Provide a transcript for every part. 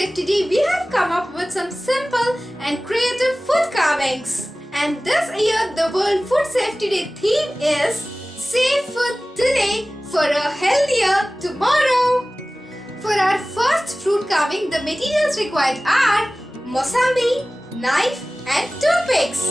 Safety Day, we have come up with some simple and creative food carvings. And this year, the World Food Safety Day theme is Safe Food Today for a Healthier Tomorrow. For our first fruit carving, the materials required are mosambi, knife and toothpicks.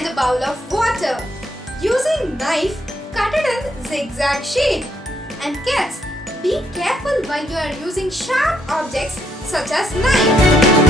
and a bowl of water. Using knife, cut it in zigzag shape. And kids, be careful while you are using sharp objects such as knife.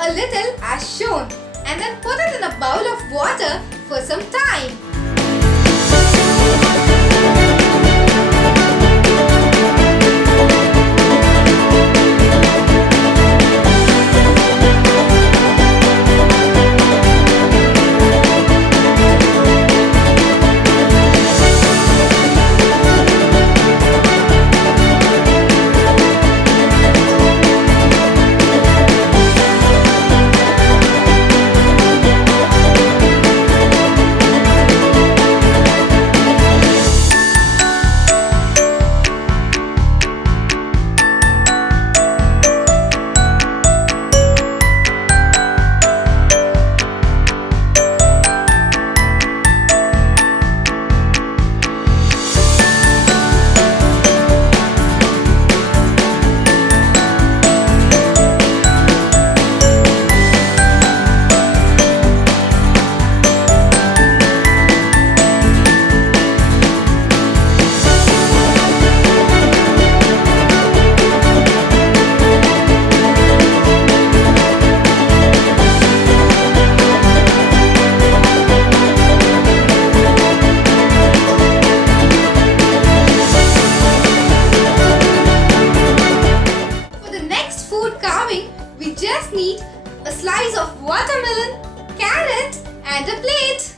A little as shown, and then put it in a bowl of water for some time. We just need a slice of watermelon, carrot, and a plate.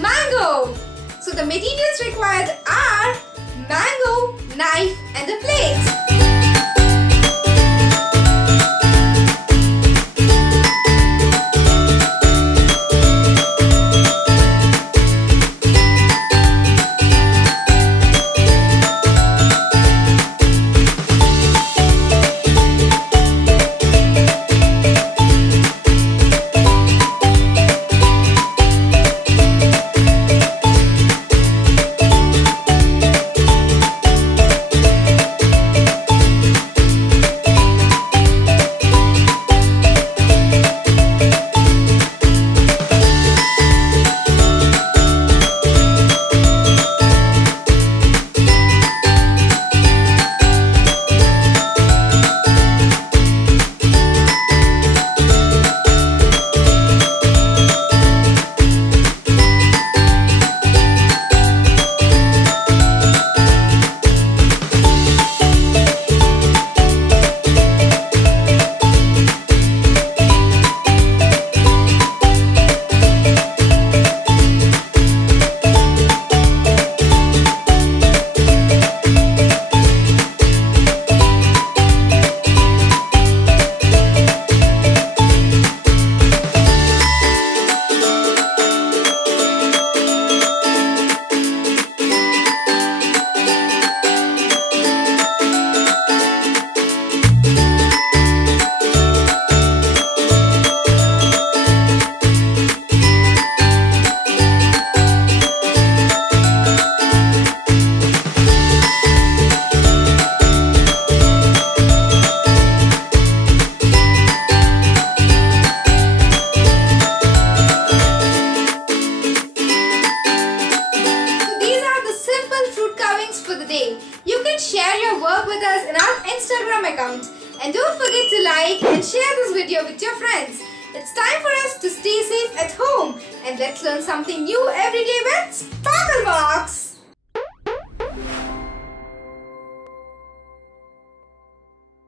Mango. So the materials required are mango, knife, and a plate. today. You can share your work with us in our Instagram account. And don't forget to like and share this video with your friends. It's time for us to stay safe at home and let's learn something new every day with Sparklebox.